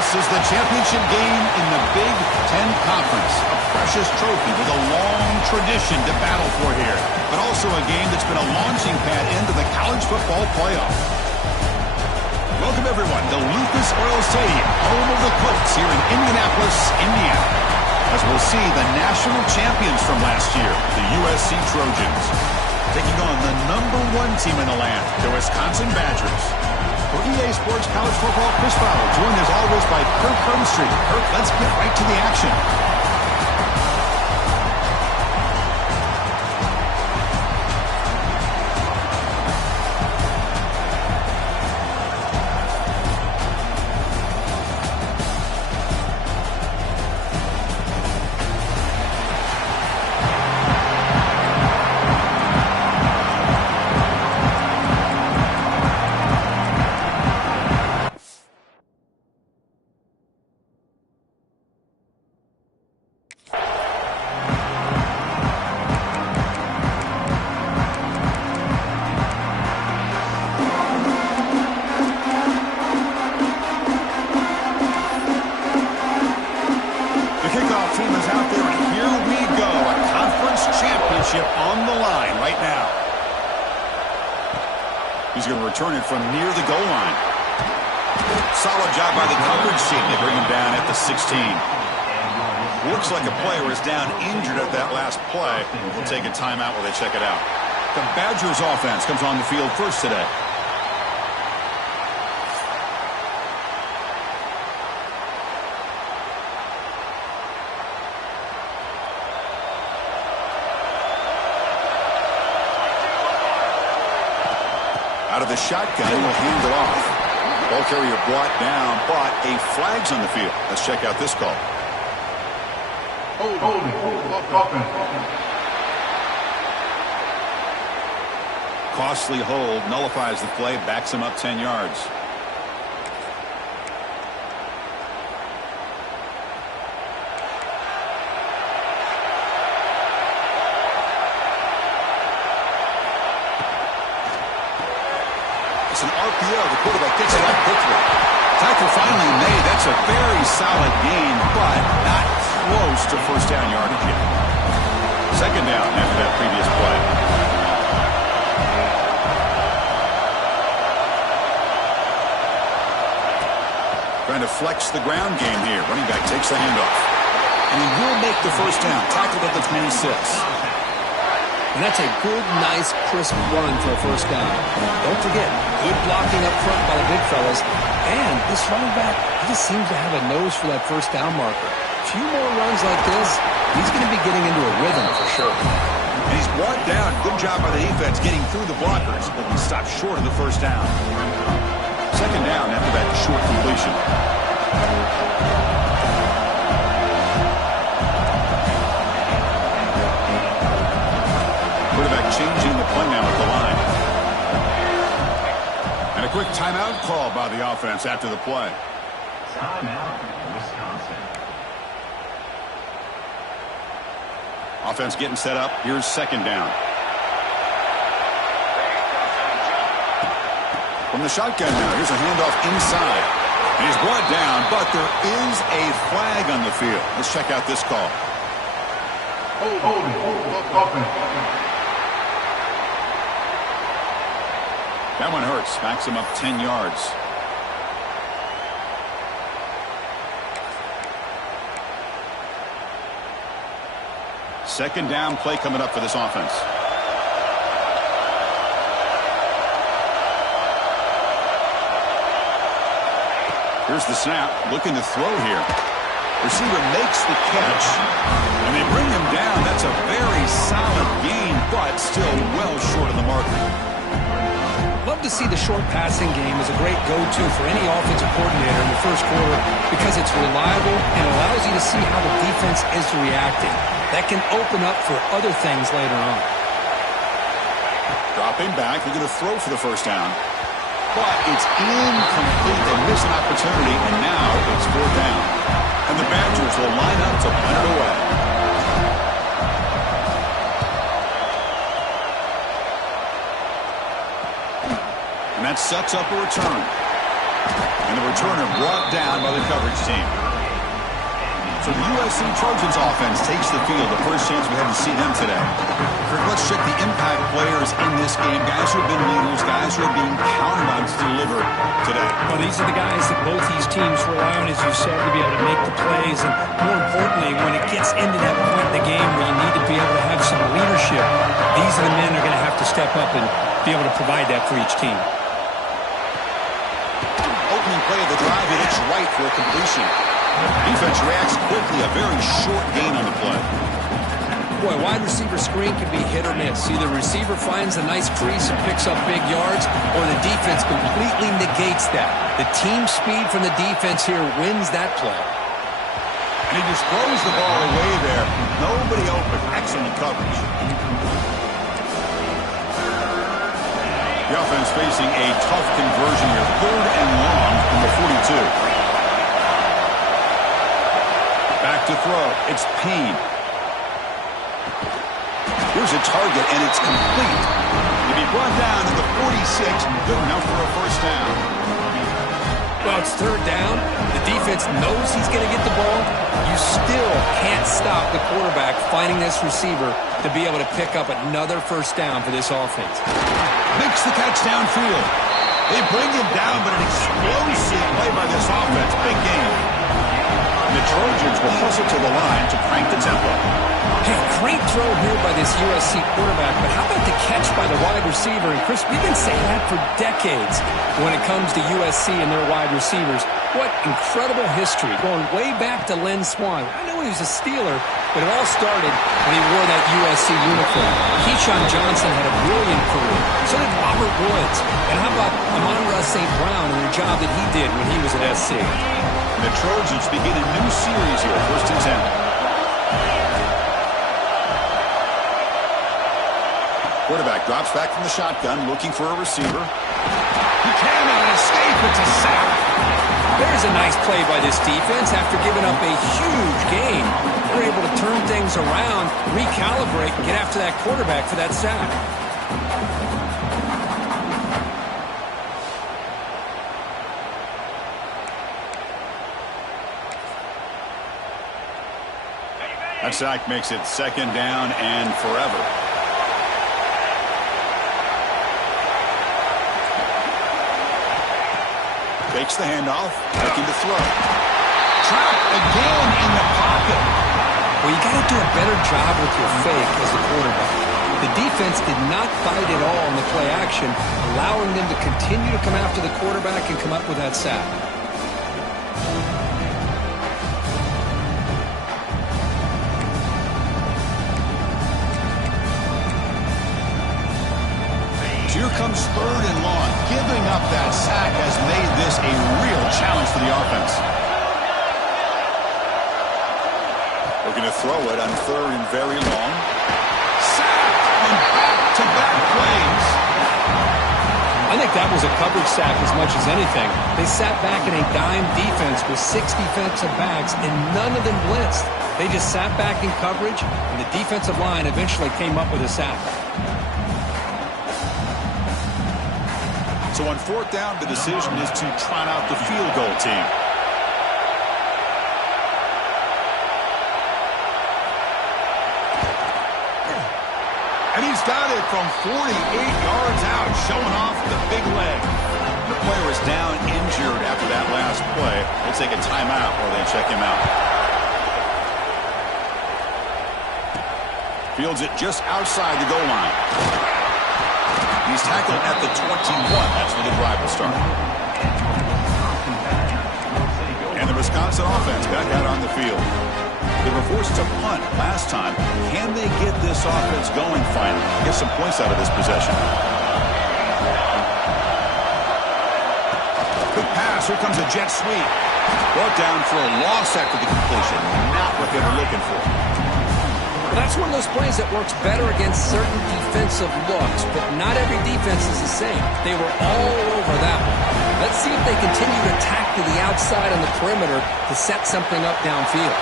This is the championship game in the Big Ten Conference. A precious trophy with a long tradition to battle for here. But also a game that's been a launching pad into the college football playoff. Welcome, everyone, to Lucas Oil Stadium, home of the Colts here in Indianapolis, Indiana. As we'll see the national champions from last year, the USC Trojans, taking on the #1 team in the land, the Wisconsin Badgers. For EA Sports College Football, Chris Fowler, joined as always by Kirk Herbstreit. Kirk, let's get right to the action. On the line right now. He's going to return it from near the goal line. Solid job by the coverage team. They bring him down at the 16. Looks like a player is down injured at that last play. We'll take a timeout while they check it out. The Badgers offense comes on the field first today. Out of the shotgun, will hand it off. Ball carrier brought down, but a flag's on the field. Let's check out this call. Costly hold, nullifies the play, backs him up 10 yards. An RPO, the quarterback gets it out quickly. Tackle finally made. That's a very solid gain, but not close to first down yardage yet. Second down after that previous play. Trying to flex the ground game here. Running back takes the handoff. And he will make the first down. Tackled at the 26. And that's a good, nice, crisp run for a first down. Don't forget, good blocking up front by the big fellas. And this running back, he just seems to have a nose for that first down marker. A few more runs like this, he's going to be getting into a rhythm for sure. And he's brought down. Good job by the defense getting through the blockers, but he stopped short of the first down. Second down after that short completion. Changing the play now at the line. And a quick timeout call by the offense after the play. Timeout, Wisconsin. Offense getting set up. Here's second down. From the shotgun now. Here's a handoff inside. And he's brought down, but there is a flag on the field. Let's check out this call. That one hurts. Backs him up 10 yards. Second down play coming up for this offense. Here's the snap. Looking to throw here. Receiver makes the catch. And they bring him down. That's a very solid gain, but still well short of the marker. Love to see the short passing game as a great go-to for any offensive coordinator in the first quarter because it's reliable and allows you to see how the defense is reacting. That can open up for other things later on. Dropping back, they're going to throw for the first down. But it's incomplete. They miss an opportunity, and now it's fourth down. And the Badgers will line up to punt it away. And that sets up a return. And the returner brought down by the coverage team. So the USC Trojans offense takes the field. The first chance we had to see them today. Kirk, let's check the impact players in this game. Guys who have been leaders, guys who are being counted on to deliver today. Well, these are the guys that both these teams rely on, as you said, to be able to make the plays. And more importantly, when it gets into that point in the game where you need to be able to have some leadership, these are the men that are going to have to step up and be able to provide that for each team. Opening play of the drive, it hits right for a completion. Defense reacts quickly, a very short gain on the play. Boy, wide receiver screen can be hit or miss. Either the receiver finds a nice crease and picks up big yards, or the defense completely negates that. The team speed from the defense here wins that play. And he just throws the ball away there. Nobody open. Excellent coverage. The offense facing a tough conversion here. 3rd and long from the 42. Back to throw. It's Payne. Here's a target, and it's complete. To be brought down to the 46, good enough for a first down. Well, it's 3rd down. The defense knows he's going to get the ball. You still can't stop the quarterback finding this receiver to be able to pick up another first down for this offense. Makes the catch downfield. They bring him down, but an explosive play by this offense. Big game. And the Trojans will hustle to the line to crank the tempo. Hey, great throw here by this USC quarterback, but how about the catch by the wide receiver? And Chris, we've been saying that for decades when it comes to USC and their wide receivers. What incredible history, going way back to Len Swan. I know he was a Steeler, but it all started when he wore that USC uniform. Keyshawn Johnson had a brilliant career. So did Robert Woods. And how about Amon-Ra St. Brown and the job that he did when he was at SC? The Trojans begin a new series here, 1st and 10. Quarterback drops back from the shotgun, looking for a receiver. He can't escape. It's a sack. There's a nice play by this defense after giving up a huge gain. They're able to turn things around, recalibrate, and get after that quarterback for that sack. That sack makes it 2nd down and forever. Takes the handoff, looking to throw. Trapped again in the pocket. Well, you got to do a better job with your fake as a quarterback. The defense did not bite at all in the play action, allowing them to continue to come after the quarterback and come up with that sack. Here comes 3rd and long. Giving up that sack has made this a real challenge for the offense. Looking to throw it on 3rd and very long. Sack on back-to-back plays. I think that was a coverage sack as much as anything. They sat back in a dime defense with 6 defensive backs, and none of them blitzed. They just sat back in coverage, and the defensive line eventually came up with a sack. So on 4th down, the decision is to trot out the field goal team. And he's got it from 48 yards out, showing off the big leg. The player is down injured after that last play. We'll take a timeout while they check him out. Fields it just outside the goal line. He's tackled at the 21. That's where the drive will start. And the Wisconsin offense back out on the field. They were forced to punt last time. Can they get this offense going finally? Get some points out of this possession. Good pass. Here comes a jet sweep. Brought down for a loss after the completion. Not what they were looking for. That's one of those plays that works better against certain defensive looks, but not every defense is the same. They were all over that one. Let's see if they continue to attack to the outside on the perimeter to set something up downfield.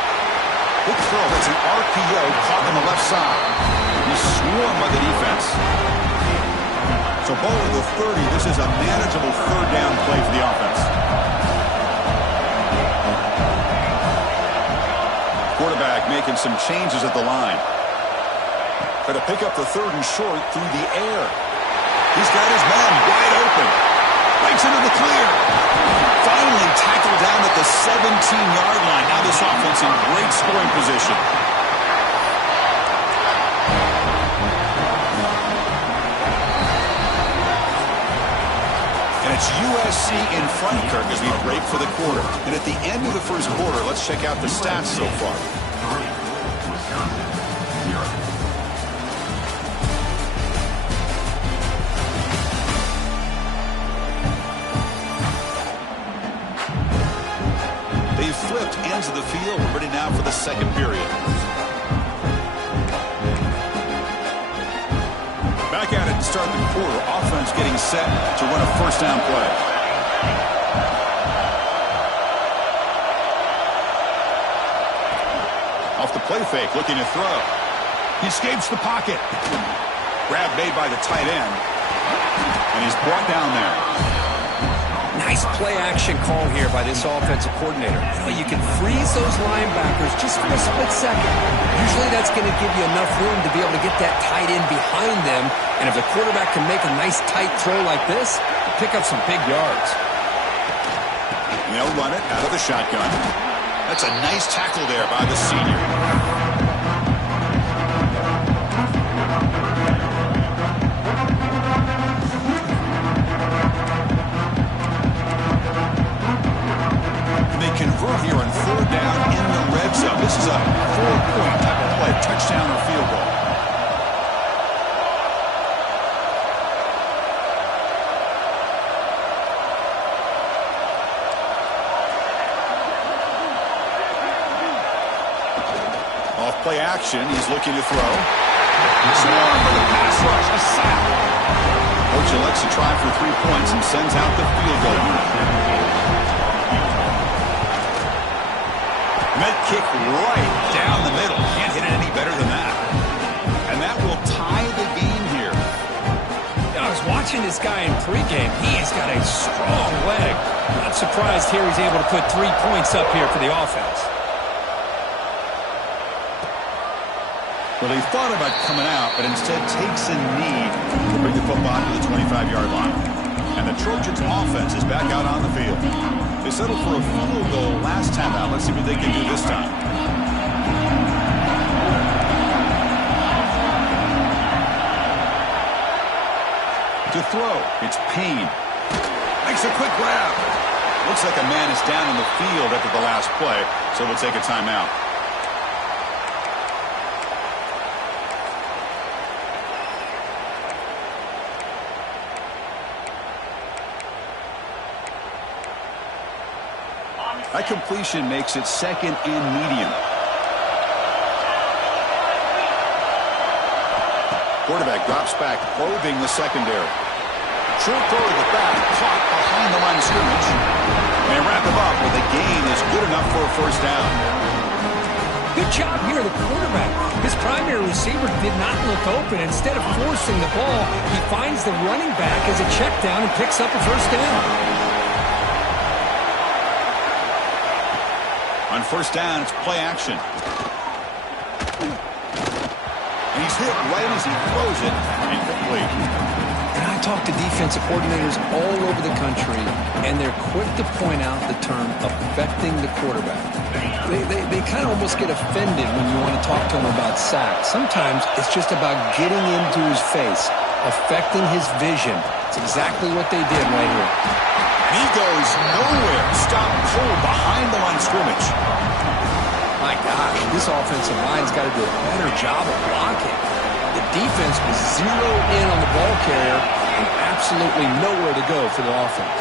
Good throw. It's an RPO caught on the left side. He's swarmed by the defense. So ball to the 30. This is a manageable 3rd down play for the offense. Quarterback making some changes at the line. Try to pick up the third and short through the air. He's got his man wide open. Breaks into the clear. Finally tackled down at the 17-yard line. Now this offense in great scoring position. And it's USC in front, Kirk, as we break for the quarter. And at the end of the first quarter, let's check out the stats so far. 3, Wisconsin, 0. They've flipped ends of the field. We're ready now for the second period. Back at it to start the quarter. Offense getting set to run a first down play. Off the play fake, looking to throw. He escapes the pocket. Grab made by the tight end. And he's brought down there. Nice play-action call here by this offensive coordinator. You can freeze those linebackers just for a split second. Usually that's going to give you enough room to be able to get that tight end behind them. And if the quarterback can make a nice tight throw like this, pick up some big yards. And they'll run it out of the shotgun. That's a nice tackle there by the senior. Convert here on third down in the red zone. This is a 4-point type of play, touchdown or field goal. Off play action, he's looking to throw. Swarm for the pass rush, a sack. Coach elects to try for 3 points and sends out the field goal unit. Met kick right down the middle. Can't hit it any better than that. And that will tie the game here. I was watching this guy in pregame. He's got a strong leg. Not surprised here he's able to put 3 points up here for the offense. Well, he thought about coming out, but instead takes a knee to bring the football to the 25-yard line. And the Trojans' offense is back out on the field. They settled for a field goal last time out. Let's see what they can do this time. To throw, it's Payne. Makes a quick grab. Looks like a man is down in the field after the last play, so we'll take a timeout. That completion makes it second and medium. Quarterback drops back, probing the secondary. Short throw to the back, caught behind the line of scrimmage. And they wrap him up with a gain is good enough for a first down. Good job here, the quarterback. His primary receiver did not look open. Instead of forcing the ball, he finds the running back as a check down and picks up a first down. On first down, it's play action. And he's hit right as he throws it, incomplete. And I talk to defensive coordinators all over the country, and they're quick to point out the term affecting the quarterback. They kind of almost get offended when you want to talk to them about sacks. Sometimes it's just about getting into his face, affecting his vision. It's exactly what they did right here. And he goes nowhere. Stop cold behind the line of scrimmage. My gosh, this offensive line's got to do a better job of blocking. The defense was zeroed in on the ball carrier and absolutely nowhere to go for the offense.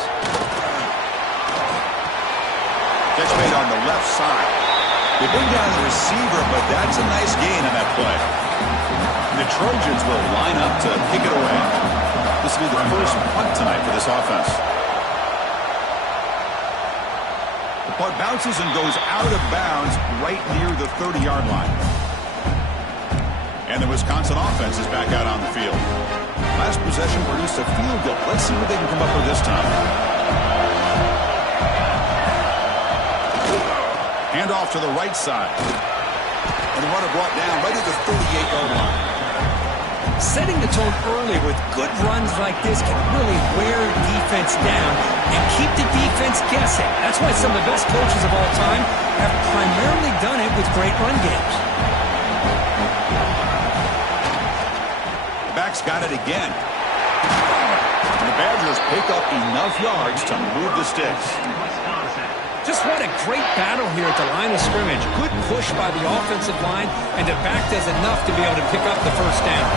Catch made on the left side. They bring down the receiver, but that's a nice gain on that play. And the Trojans will line up to kick it away. This will be the first punt tonight for this offense. Punt bounces and goes out of bounds right near the 30-yard line. And the Wisconsin offense is back out on the field. Last possession produced a field goal. Let's see what they can come up with this time. Hand off to the right side. And the runner brought down right at the 38-yard line. Setting the tone early with good runs like this can really wear defense down and keep the defense guessing. That's why some of the best coaches of all time have primarily done it with great run games. The back's got it again. And the Badgers pick up enough yards to move the sticks. Just what a great battle here at the line of scrimmage. Good push by the offensive line, and the back does enough to be able to pick up the first down.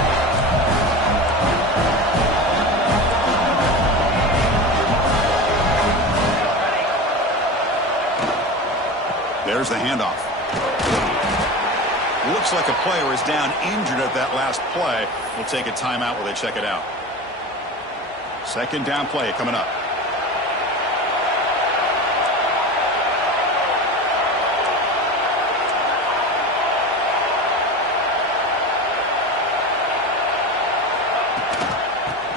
There's the handoff. Looks like a player is down injured at that last play. We'll take a timeout while they check it out. Second down play coming up.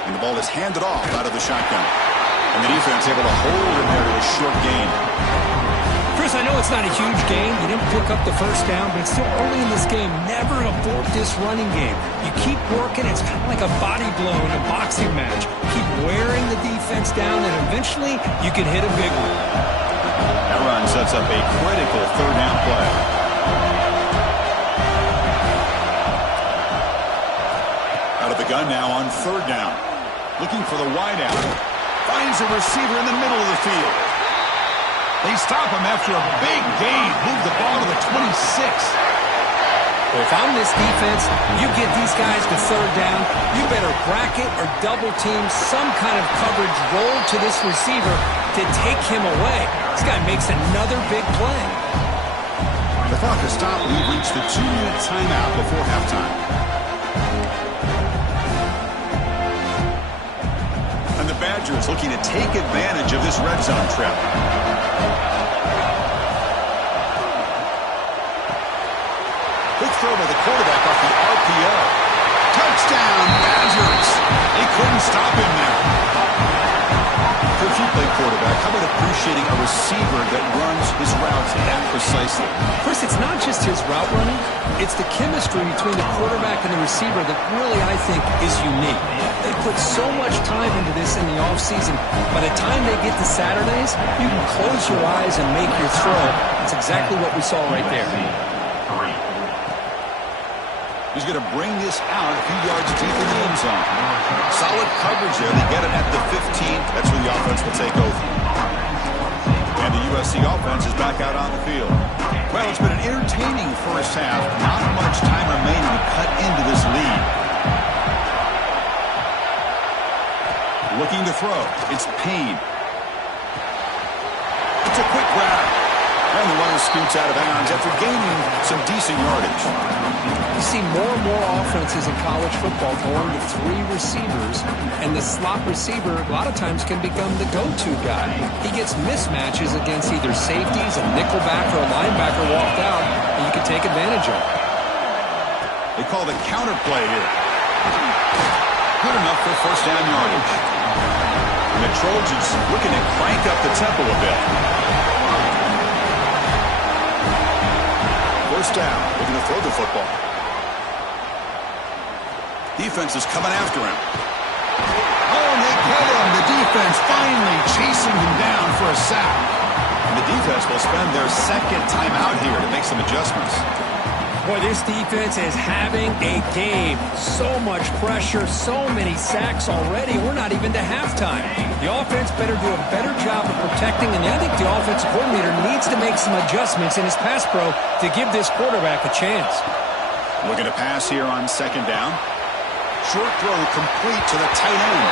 And the ball is handed off out of the shotgun. And the defense able to hold him there to a short gain. Chris, I know it's not a huge gain. You didn't pick up the first down, but it's still early in this game. Never abort this running game. You keep working. It's kind of like a body blow in a boxing match. Keep wearing the defense down, and eventually you can hit a big one. That run sets up a critical third down play. Out of the gun now on third down. Looking for the wideout. Finds a receiver in the middle of the field. They stop him after a big gain. Move the ball to the 26. Well, if I'm this defense, you get these guys to third down, you better bracket or double team some kind of coverage roll to this receiver to take him away. This guy makes another big play. The clock has stopped. We've reached the 2-minute timeout before halftime. And the Badgers looking to take advantage of this red zone trip. Quick throw by the quarterback off the RPO. Touchdown, Badgers! They couldn't stop him there. For a few play quarterback, how about appreciating a receiver that runs his routes that precisely? Chris, it's not just his route running. It's the chemistry between the quarterback and the receiver that really, I think, is unique. They put so much time into this in the offseason. By the time they get to Saturdays, you can close your eyes and make your throw. That's exactly what we saw right there. He's going to bring this out a few yards deep in the end zone. Solid coverage there. They get it at the 15. That's where the offense will take over. And the USC offense is back out on the field. Well, it's been an entertaining first half. Not much time remaining to cut into this lead. Looking to throw. It's Payne. It's a quick grab. And the runner scoots out of bounds after gaining some decent yardage. You see more and more offenses in college football going to three receivers, and the slot receiver a lot of times can become the go-to guy. He gets mismatches against either safeties, a nickelback, or a linebacker walked out, and you can take advantage of it. They call the counter play here. Good enough for first down yardage. And the Trojans looking to crank up the tempo a bit. First down, looking to throw the football. Defense is coming after him. Oh, and they get him. The defense finally chasing him down for a sack. And the defense will spend their second timeout here to make some adjustments. Boy, this defense is having a game. So much pressure, so many sacks already. We're not even to halftime. The offense better do a better job of protecting, and I think the offensive coordinator needs to make some adjustments in his pass pro to give this quarterback a chance. Looking to pass here on second down. Short throw complete to the tight end.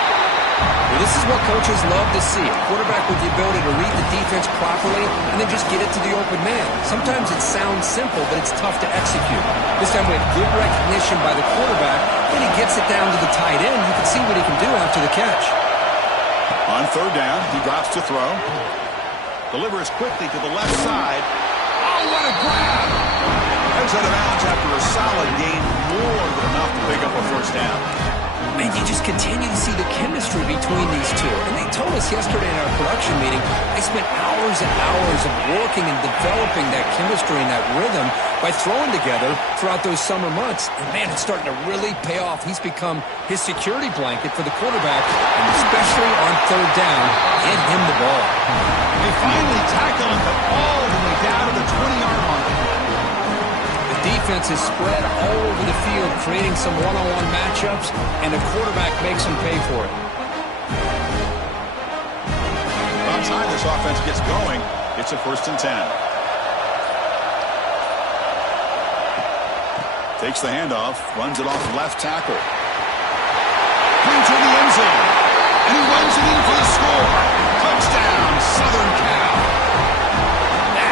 Well, this is what coaches love to see. A quarterback with the ability to read the defense properly and then just get it to the open man. Sometimes it sounds simple, but it's tough to execute. This time we have good recognition by the quarterback. When he gets it down to the tight end, you can see what he can do after the catch. On third down, he drops to throw. Delivers quickly to the left side. Oh, what a grab! Heads out of bounds after a solid gain, more than enough to pick up a first down. And you just continue to see the chemistry between these two. And they told us yesterday in our production meeting, they spent hours and hours of working and developing that chemistry and that rhythm by throwing together throughout those summer months. And, man, it's starting to really pay off. He's become his security blanket for the quarterback, and especially on third down, get him the ball. They finally tackle him, but all the way down to the 20-yard line. Defense is spread all over the field, creating some one-on-one matchups, and the quarterback makes them pay for it. By the time this offense gets going, it's a 1st and 10. Takes the handoff, runs it off left tackle. Brings to the end zone, and he runs it in for the score. Touchdown, Southern Cal.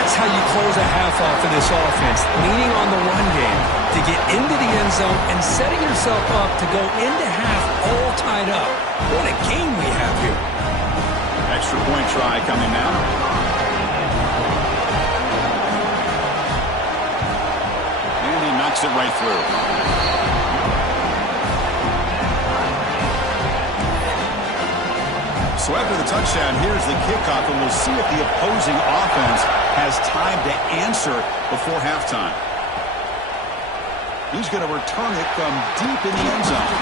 That's how you close a half off of this offense, leaning on the run game to get into the end zone and setting yourself up to go into half all tied up. What a game we have here. Extra point try coming now. And he knocks it right through. So after the touchdown, here's the kickoff, and we'll see if the opposing offense has time to answer before halftime. He's going to return it from deep in the end zone.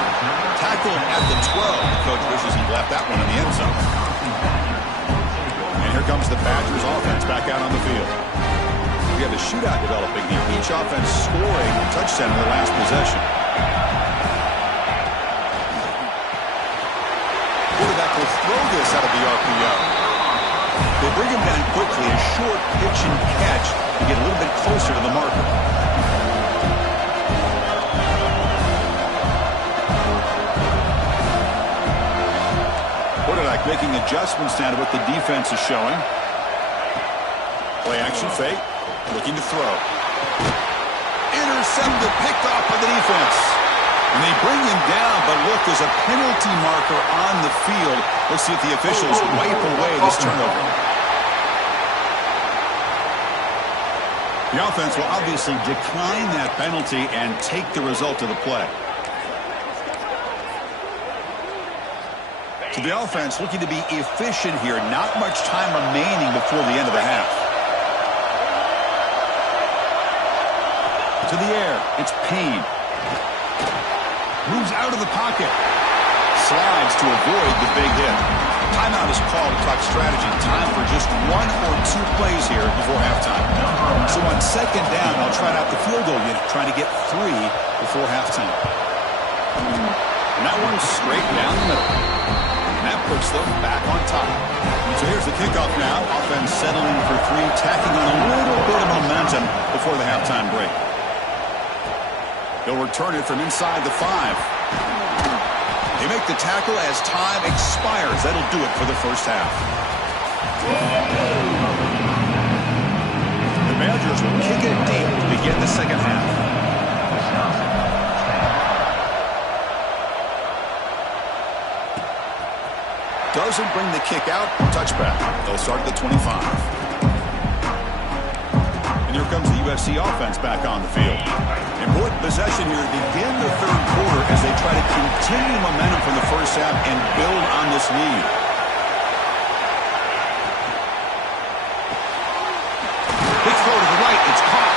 Tackled at the 12. The coach wishes he left that one in the end zone. And here comes the Badgers offense back out on the field. We have a shootout developing here. Each offense scoring a touchdown in their last possession. Quarterback will throw this out of the RPO. They bring him down quickly, a short pitch and catch to get a little bit closer to the marker. Quarterback making adjustments now to what the defense is showing. Play action fake, looking to throw. Intercepted, picked off by the defense. And they bring him down, but look, there's a penalty marker on the field. Let's see if the officials wipe away this turnover. The offense will obviously decline that penalty and take the result of the play. So the offense looking to be efficient here. Not much time remaining before the end of the half. To the air, it's Payne. Moves out of the pocket. Slides to avoid the big hit. Timeout is called to talk strategy. Time for just 1 or 2 plays here before halftime. So on 2nd down, I'll try out the field goal unit, trying to get 3 before halftime. And that one's straight down the middle. And that puts them back on top. So here's the kickoff now. Offense settling for 3, tacking on a little bit of momentum before the halftime break. They'll return it from inside the 5. They make the tackle as time expires. That'll do it for the first half. The Badgers will kick it deep to begin the second half. Doesn't bring the kick out. Touchback. They'll start at the 25. And here comes the USC offense back on the field. Important possession here to begin the 3rd quarter as they try to continue momentum from the first half and build on this lead. Big throw to the right. It's caught.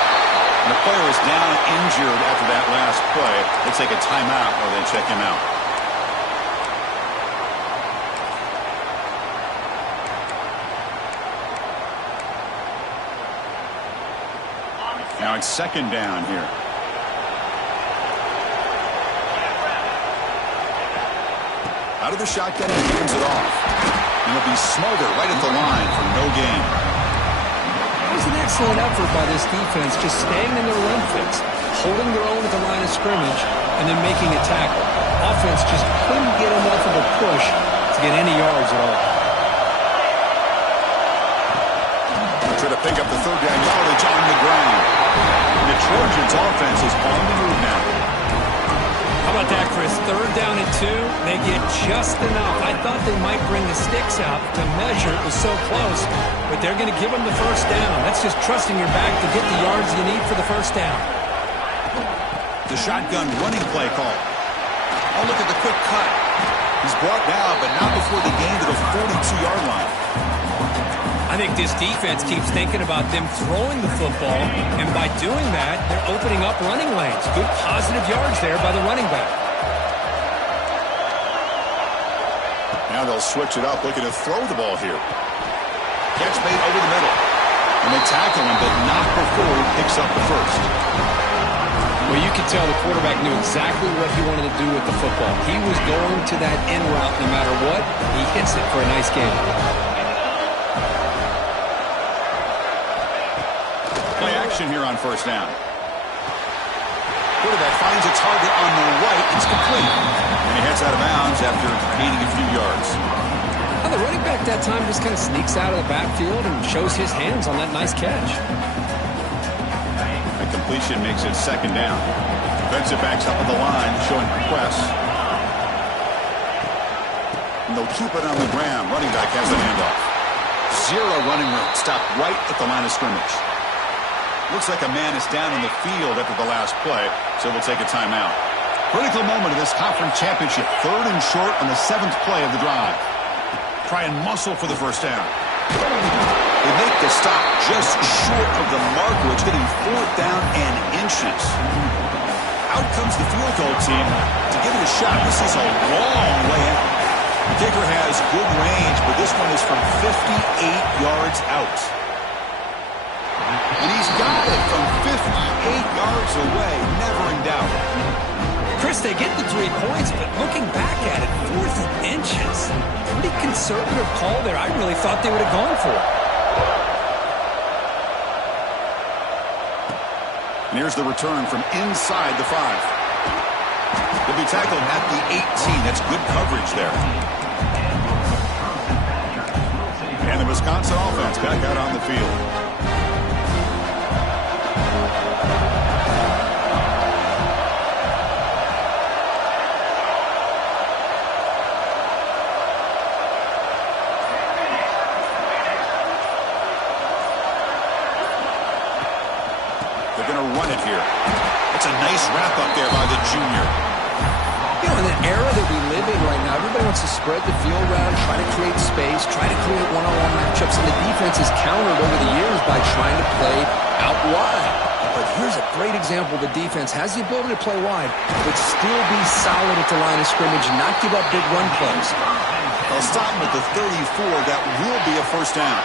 And the player is down injured after that last play. They take a timeout or they check him out. Now it's 2nd down here. Out of the shotgun, and hands it off. And it'll be Smolder right at the line for no gain. It was an excellent effort by this defense, just staying in their run fix, holding their own at the line of scrimmage, and then making a tackle. Offense just couldn't get enough of a push to get any yards at all. Try to pick up the 3rd down yardage on the ground. And the Trojans offense is on the move now. How about that, Chris? 3rd down and 2. They get just enough. I thought they might bring the sticks out to measure. It was so close. But they're going to give them the 1st down. That's just trusting your back to get the yards you need for the 1st down. The shotgun running play call. Oh, look at the quick cut. He's brought down, but not before the gain to the 42-yard line. I think this defense keeps thinking about them throwing the football, and by doing that, they're opening up running lanes. Good positive yards there by the running back. Now they'll switch it up, looking to throw the ball here. Catch made over the middle. And they tackle him, but not before he picks up the first. Well, you could tell the quarterback knew exactly what he wanted to do with the football. He was going to that in route no matter what. He hits it for a nice gain. Play action here on first down. Quarterback finds a target on the right. It's complete. And he heads out of bounds after gaining a few yards. Well, the running back that time just kind of sneaks out of the backfield and shows his hands on that nice catch. The completion makes it second down. Defensive backs up at the line, showing press. And they'll keep it on the ground. Running back has the handoff. Zero running room. Stopped right at the line of scrimmage. Looks like a man is down in the field after the last play, so we'll take a timeout. Critical moment of this conference championship. 3rd and short on the 7th play of the drive. Try and muscle for the first down. They make the stop just short of the marker. It's getting 4th down and inches. Out comes the field goal team to give it a shot. This is a long way out. The kicker has good range, but this one is from 58 yards out. And he's got it from 58 yards away. Never in doubt. Chris, they get the 3 points, but looking back at it, 4th and inches. Pretty conservative call there. I really thought they would have gone for it. And here's the return from inside the 5. He'll be tackled at the 18. That's good coverage there. And the Wisconsin offense back out on the field. They're going to run it here. It's a nice wrap up there by the junior. You know, in the era that we live in right now, everybody wants to spread the field around, try to create space, try to create one-on-one matchups, and the defense is countered over the years by trying to play out wide. But here's a great example. The defense has the ability to play wide, but still be solid at the line of scrimmage and not give up big run plays. They'll stop him at the 34. That will be a first down.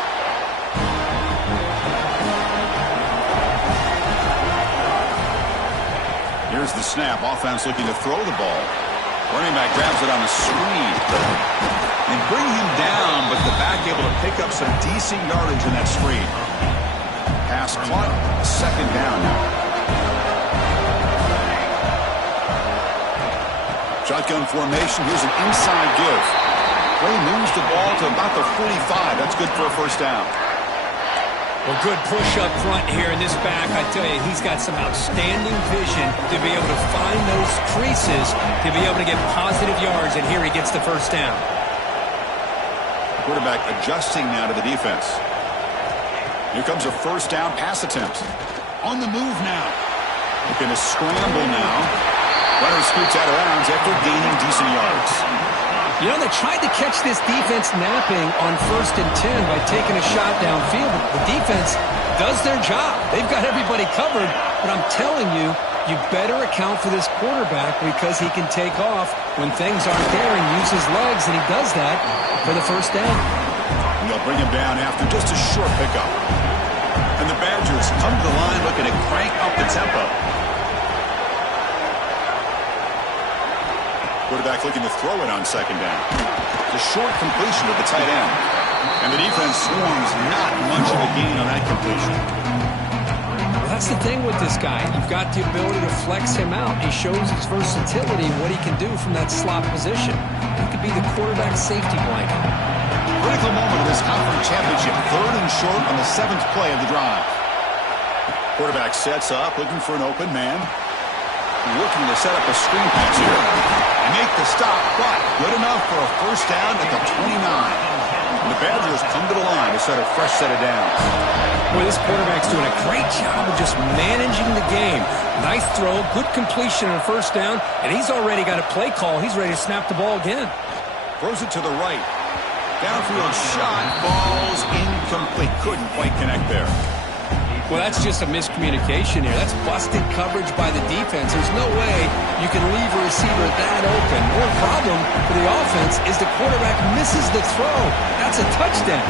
Here's the snap. Offense looking to throw the ball. Running back grabs it on the screen. And bring him down, but the back able to pick up some decent yardage in that screen. Pass caught. Second down now. Shotgun formation. Here's an inside give. Play moves the ball to about the 45. That's good for a first down. Well, good push up front here in this back. I tell you, he's got some outstanding vision to be able to find those creases, to be able to get positive yards, and here he gets the first down. Quarterback adjusting now to the defense. Here comes a first down pass attempt. On the move now. Looking to scramble now. Runner scoots out of bounds after gaining decent yards. You know, they tried to catch this defense napping on 1st and 10 by taking a shot downfield. But the defense does their job. They've got everybody covered. But I'm telling you, you better account for this quarterback because he can take off when things aren't there and use his legs, and he does that for the first down. And they'll bring him down after just a short pickup. And the Badgers come to the line looking to crank up the tempo. Quarterback looking to throw it on second down. It's a short completion to the tight end. And the defense swarms not much of a gain on that completion. Well, that's the thing with this guy. You've got the ability to flex him out. He shows his versatility and what he can do from that slot position. He could be the quarterback safety blanket. Critical moment of this conference championship. 3rd and short on the 7th play of the drive. Quarterback sets up, looking for an open man. Looking to set up a screen pass here. And make the stop, but good enough for a first down at the 29. The Badgers come to the line to set a fresh set of downs. Boy, this quarterback's doing a great job of just managing the game. Nice throw, good completion on first down, and he's already got a play call. He's ready to snap the ball again. Throws it to the right. Downfield shot, falls incomplete. Couldn't quite connect there. Well, that's just a miscommunication here. That's busted coverage by the defense. There's no way you can leave a receiver that open. One problem for the offense is the quarterback misses the throw. That's a touchdown.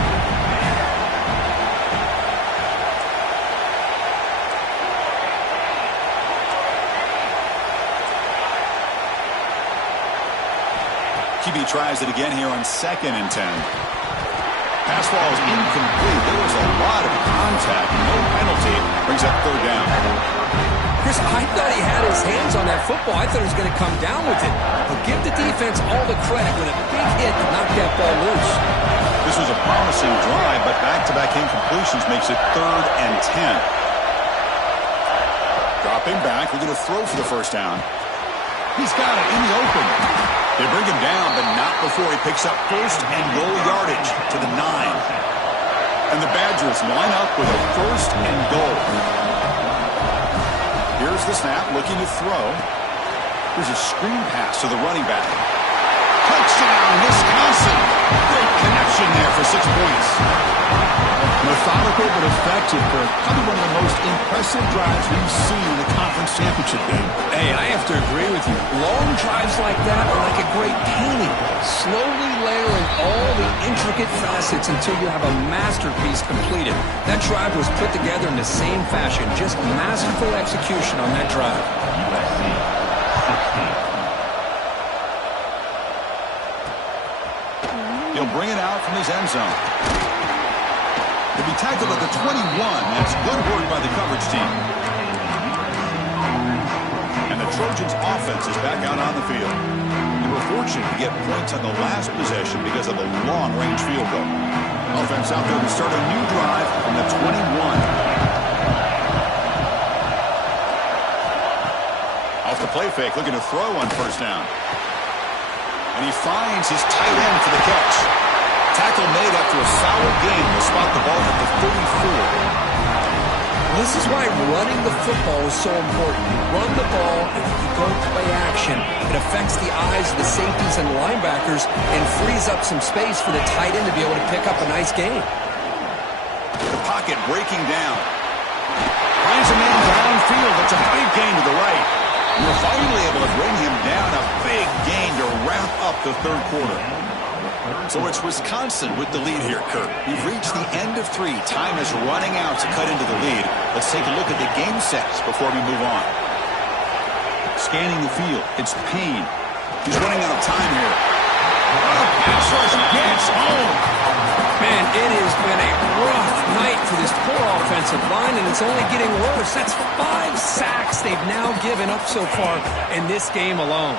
QB tries it again here on 2nd and 10. Pass ball is incomplete. There was a lot of contact. No penalty. Brings up 3rd down. Chris, I thought he had his hands on that football. I thought he was going to come down with it. But give the defense all the credit with a big hit to knock that ball loose. This was a promising drive, but back-to-back incompletions makes it 3rd and 10. Dropping back. We're going to throw for the 1st down. He's got it in the open. They bring him down, but not before he picks up 1st and goal yardage to the 9. And the Badgers line up with a 1st and goal. Here's the snap, looking to throw. Here's a screen pass to the running back. Touchdown, Wisconsin. Great connection there for 6 points. Methodical but effective, Kirk. Probably one of the most impressive drives we've seen in the conference championship game. Hey, I have to agree with you. Long drives like that are like a great painting. Slowly layering all the intricate facets until you have a masterpiece completed. That drive was put together in the same fashion. Just masterful execution on that drive. USC 16. He'll bring it out from his end zone. He'll be tackled at the 21. That's good work by the coverage team. And the Trojans' offense is back out on the field. They were fortunate to get points on the last possession because of a long-range field goal. Offense out there to start a new drive from the 21. Off the play fake, looking to throw on 1st down. And he finds his tight end for the catch. Tackle made after a solid game. Will spot the ball at the 34. This is why running the football is so important. You run the ball, and if you go play action, it affects the eyes of the safeties and the linebackers and frees up some space for the tight end to be able to pick up a nice gain. The pocket breaking down. Finds a man downfield. That's a big gain to the right. We're finally able to bring him down. A big gain to wrap up the 3rd quarter. So it's Wisconsin with the lead here, Kirk. We've reached the end of 3. Time is running out to cut into the lead. Let's take a look at the game sets before we move on. Scanning the field. It's Payne. He's running out of time here. Pass rush gets home. Man, it has been a rough night for this poor offensive line, and it's only getting worse. That's 5 sacks they've now given up so far in this game alone.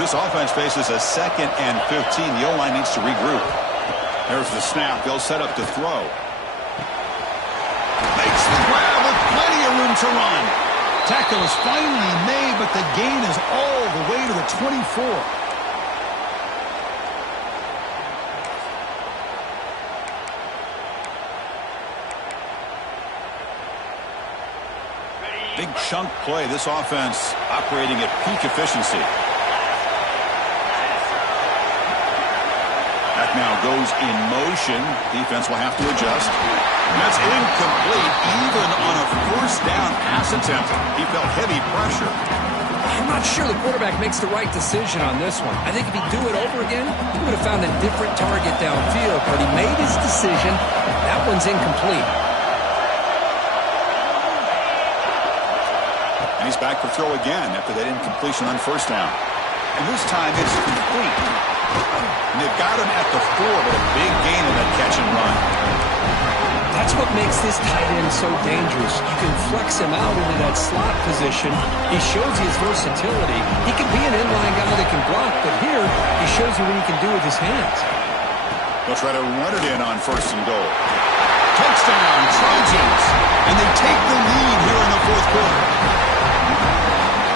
This offense faces a 2nd and 15. The O-line needs to regroup. There's the snap. They'll set up to throw. Makes the grab with plenty of room to run. Tackle is finally made, but the gain is all the way to the 24. Big chunk play. This offense operating at peak efficiency. That now goes in motion. Defense will have to adjust. And that's incomplete, even on a 1st down pass attempt. He felt heavy pressure. I'm not sure the quarterback makes the right decision on this one. I think if he'd do it over again, he would have found a different target downfield. But he made his decision. That one's incomplete. And he's back for throw again after that incompletion on 1st down. And this time it's complete. And they've got him at the 4, but a big gain in that catch and run. That's what makes this tight end so dangerous. You can flex him out into that slot position. He shows you his versatility. He can be an inline guy that can block, but here he shows you what he can do with his hands. They'll try to run it in on 1st and goal. Touchdown, Trojans. And they take the lead here in the 4th quarter.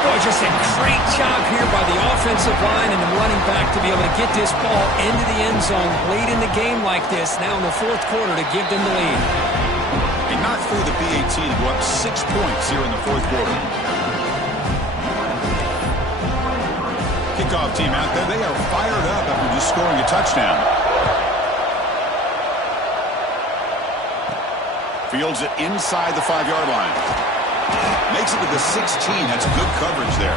Oh, just a great job here by the offensive line and the running back to be able to get this ball into the end zone late in the game like this, now in the fourth quarter, to give them the lead. They knocked through the PAT to go up 6 points here in the fourth quarter. Kickoff team out there. They are fired up after just scoring a touchdown. Fields it inside the 5-yard line. Makes it to the 16. That's good coverage there.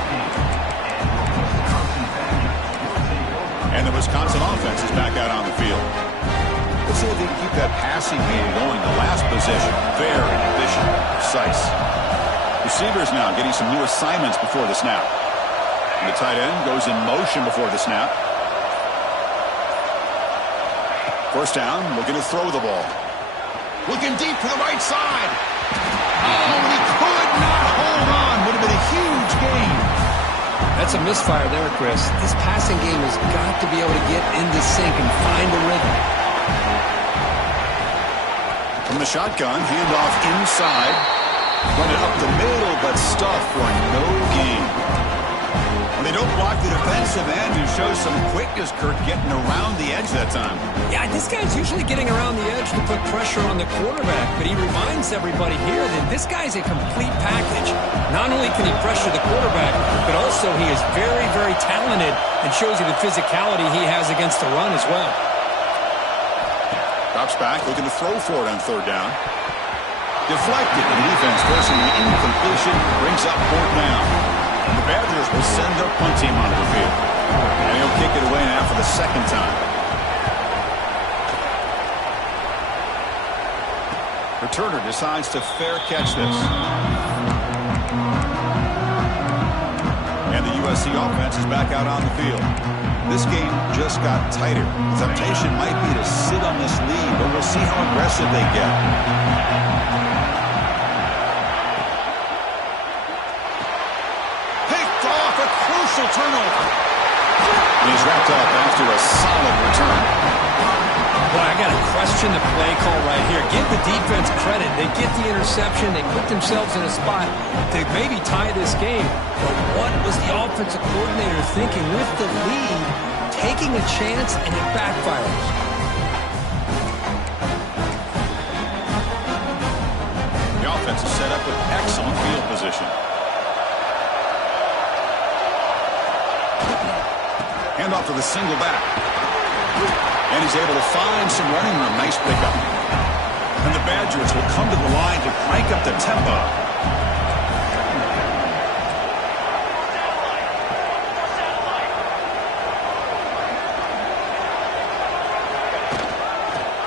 And the Wisconsin offense is back out on the field. Let's see if they can keep that passing game going. The last possession, very efficient, precise. Receivers now getting some new assignments before the snap. And the tight end goes in motion before the snap. First down, looking to throw the ball. Looking deep to the right side. Oh, and he could not hold on. Would have been a huge gain. That's a misfire there, Chris. This passing game has got to be able to get into sync and find a rhythm. From the shotgun, handoff inside. Running up the middle, but stuffed for no gain. When they don't block the defensive end, who shows some quickness, Kirk, getting around the edge that time. Yeah, this guy's usually getting around the edge to put pressure on the quarterback, but he reminds everybody here that this guy's a complete package. Not only can he pressure the quarterback, but also he is very, very talented and shows you the physicality he has against the run as well. Drops back, looking to throw for it on third down. Deflected, and the defense forcing the incompletion, brings up fourth down. And the Badgers will send their punt team onto the field. And he'll kick it away now for the second time. Returner decides to fair catch this. And the USC offense is back out on the field. This game just got tighter. The temptation might be to sit on this lead, but we'll see how aggressive they get. Turnover. And he's wrapped up after a solid return. Boy, I got to question the play call right here. Give the defense credit. They get the interception. They put themselves in a spot to maybe tie this game. But what was the offensive coordinator thinking with the lead, taking a chance, and it backfires? The offense is set up with excellent field position. Hand off to the single back. And he's able to find some running room. Nice pickup. And the Badgers will come to the line to crank up the tempo.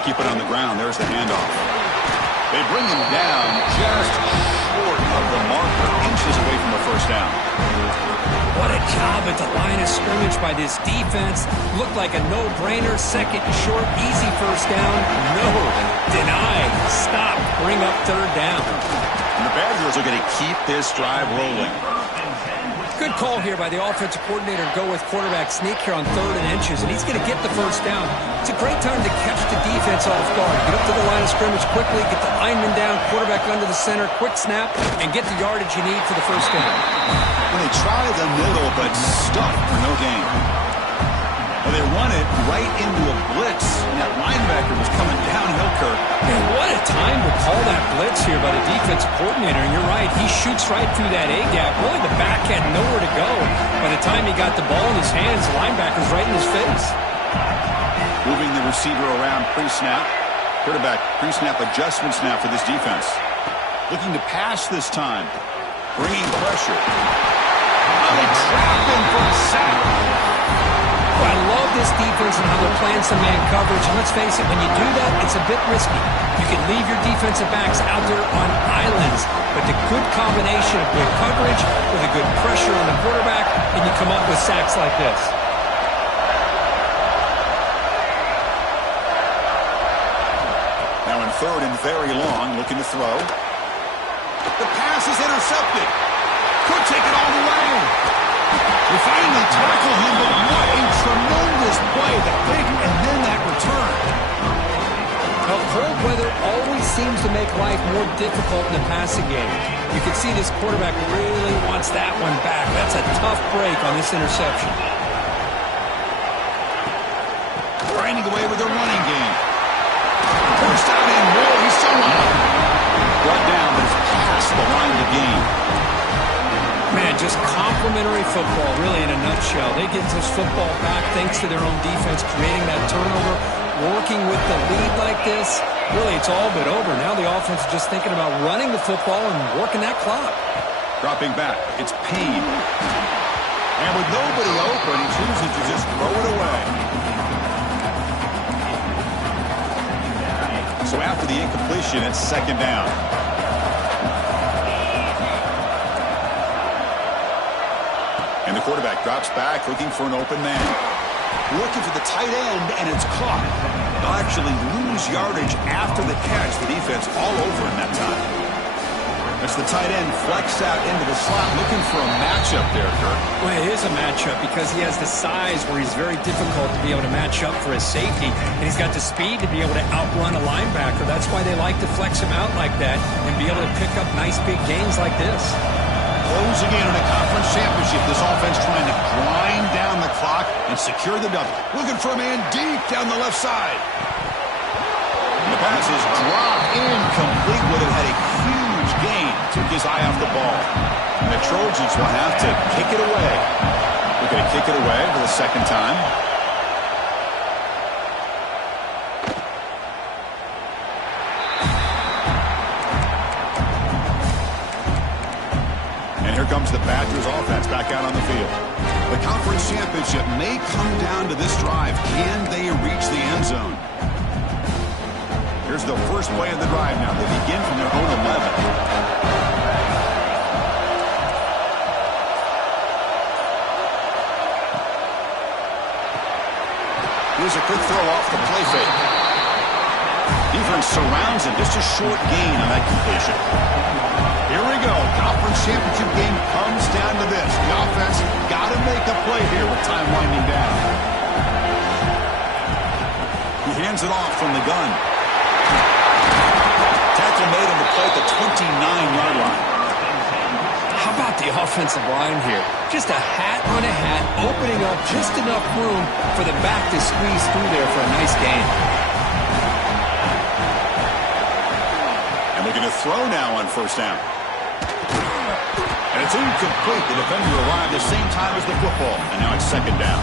Keep it on the ground. There's the handoff. They bring him down just short of the marker, inches away from a first down. What a job at the line of scrimmage by this defense. Looked like a no-brainer. Second and short, easy first down. No, denied, stop, bring up third down. And the Badgers are going to keep this drive rolling. Good call here by the offensive coordinator to go with quarterback sneak here on third and inches, and he's going to get the first down. It's a great time to catch the defense off guard. Get up to the line of scrimmage quickly, get the lineman down, quarterback under the center, quick snap, and get the yardage you need for the first down. And they try the middle, but stuffed for no gain. Well, they run it right into a blitz, and that linebacker was coming downhill, Kirk. Man, what a time to call that blitz here by the defensive coordinator. And you're right, he shoots right through that A-gap. Really, the back had nowhere to go. By the time he got the ball in his hands, the linebacker's right in his face. Moving the receiver around pre-snap. Quarterback pre-snap adjustment snap for this defense. Looking to pass this time. Bringing pressure. Oh, they trap him for a sack. I love this defense and how they're playing some man coverage. And let's face it, when you do that, it's a bit risky. You can leave your defensive backs out there on islands. But the good combination of good coverage with a good pressure on the quarterback, and you come up with sacks like this. Now in third and very long, looking to throw. The pass is intercepted. Could take it all the way. They finally tackle him, but what a tremendous play. The pick and then that return. Now, cold weather always seems to make life more difficult in the passing game. You can see this quarterback really wants that one back. That's a tough break on this interception. Grinding away with a running game. First down and more. He's still running. Brought down, but it's past the line of the game. Man, just complimentary football, really, in a nutshell. They get this football back thanks to their own defense, creating that turnover, working with the lead like this. Really, it's all but over. Now the offense is just thinking about running the football and working that clock. Dropping back, it's Payne. And with nobody open, he chooses to just throw it away. So after the incompletion, it's second down. And the quarterback drops back, looking for an open man. Looking for the tight end, and it's caught. They'll actually lose yardage after the catch. The defense all over in that time. As the tight end flex out into the slot, looking for a matchup there, Kirk. Well, it is a matchup because he has the size where he's very difficult to be able to match up for his safety, and he's got the speed to be able to outrun a linebacker. That's why they like to flex him out like that and be able to pick up nice big gains like this. Closing in on a conference championship, this offense trying to grind down the clock and secure the double. Looking for a man deep down the left side. The pass is dropped incomplete. Would have had a huge gain. Took his eye off the ball. And the Trojans will have to kick it away. They're going to kick it away for the second time. Here comes the Badgers offense back out on the field. The conference championship may come down to this drive. Can they reach the end zone? Here's the first play of the drive now. They begin from their own 11. Here's a quick throw off the play fake. Defense surrounds him. Just a short gain on that completion. Here we go. Conference championship game comes down to this. The offense got to make a play here with time winding down. He hands it off from the gun. Tackle made on the play at the 29-yard line. How about the offensive line here? Just a hat on a hat, opening up just enough room for the back to squeeze through there for a nice gain. And they're going to throw now on first down. And it's incomplete. The defender arrived at the same time as the football. And now it's second down.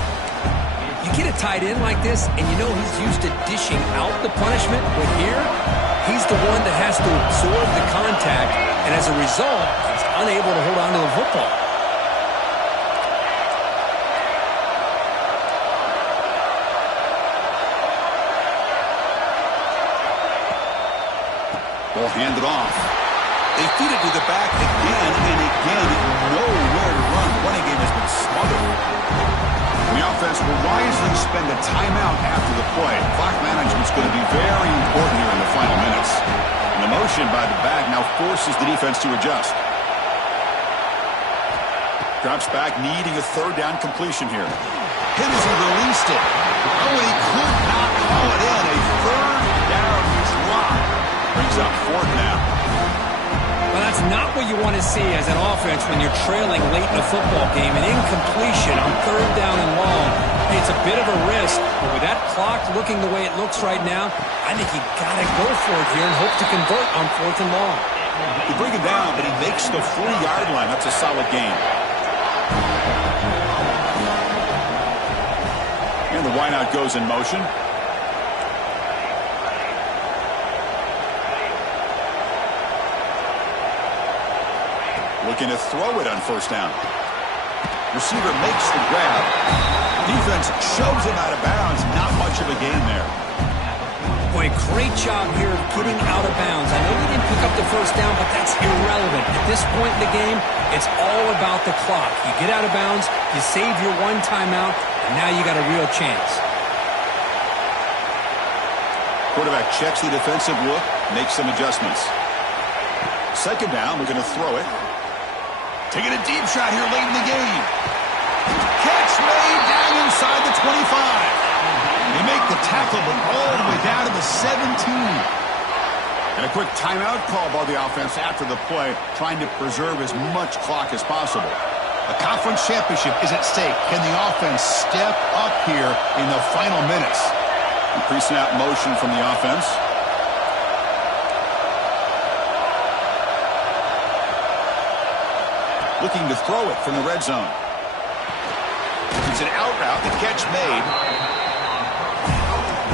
You get a tight end like this, and you know he's used to dishing out the punishment. But here, he's the one that has to absorb the contact. And as a result, he's unable to hold on to the football. Ball handed off. They feed it to the back again and again. Nowhere to run. The running game has been smothered. And the offense will wisely spend a timeout after the play. Clock management is going to be very important here in the final minutes. And the motion by the back now forces the defense to adjust. Drops back, needing a third down completion here. Hit as he released it. Oh, and he could not call it in. A third down drop. Brings up fourth now. Well, that's not what you want to see as an offense when you're trailing late in a football game. An incompletion on third down and long. Hey, it's a bit of a risk, but with that clock looking the way it looks right now, I think you got to go for it here and hope to convert on fourth and long. They bring him down, but he makes the 40-yard line. That's a solid gain. And the wideout goes in motion. Looking to throw it on first down. Receiver makes the grab. Defense shoves him out of bounds. Not much of a gain there. Boy, great job here of getting out of bounds. I know they didn't pick up the first down, but that's irrelevant. At this point in the game, it's all about the clock. You get out of bounds, you save your one timeout, and now you got a real chance. Quarterback checks the defensive look, makes some adjustments. Second down, we're going to throw it. Taking a deep shot here late in the game. Catch made down inside the 25. They make the tackle, but all the way down to the 17. And a quick timeout call by the offense after the play, trying to preserve as much clock as possible. A conference championship is at stake. Can the offense step up here in the final minutes? Pre-snap motion from the offense. Looking to throw it from the red zone. It's an out route. The catch made.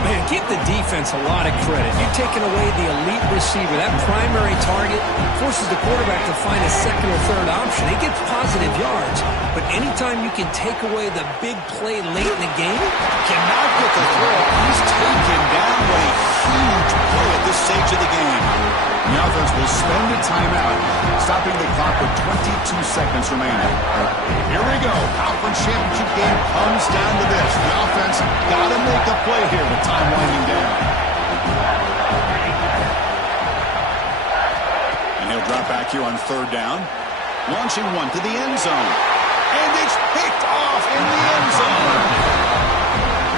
Man, give the defense a lot of credit. You're taking away the elite receiver. That primary target forces the quarterback to find a second or third option. He gets positive yards. But anytime you can take away the big play late in the game, cannot get the throw. He's taken down with a huge play at this stage of the game. The offense will spend a timeout, stopping the clock with 22 seconds remaining. Here we go. Conference championship game comes down to this. The offense got to make a play here with time winding down. And he'll drop back here on third down. Launching one to the end zone. And it's picked off in the end zone.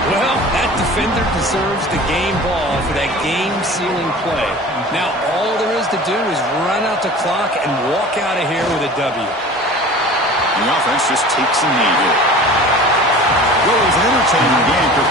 Well, that defender deserves the game ball for that game-sealing play. Now, all there is to do is run out the clock and walk out of here with a W. The offense just takes a knee here. Well, it was an entertaining game because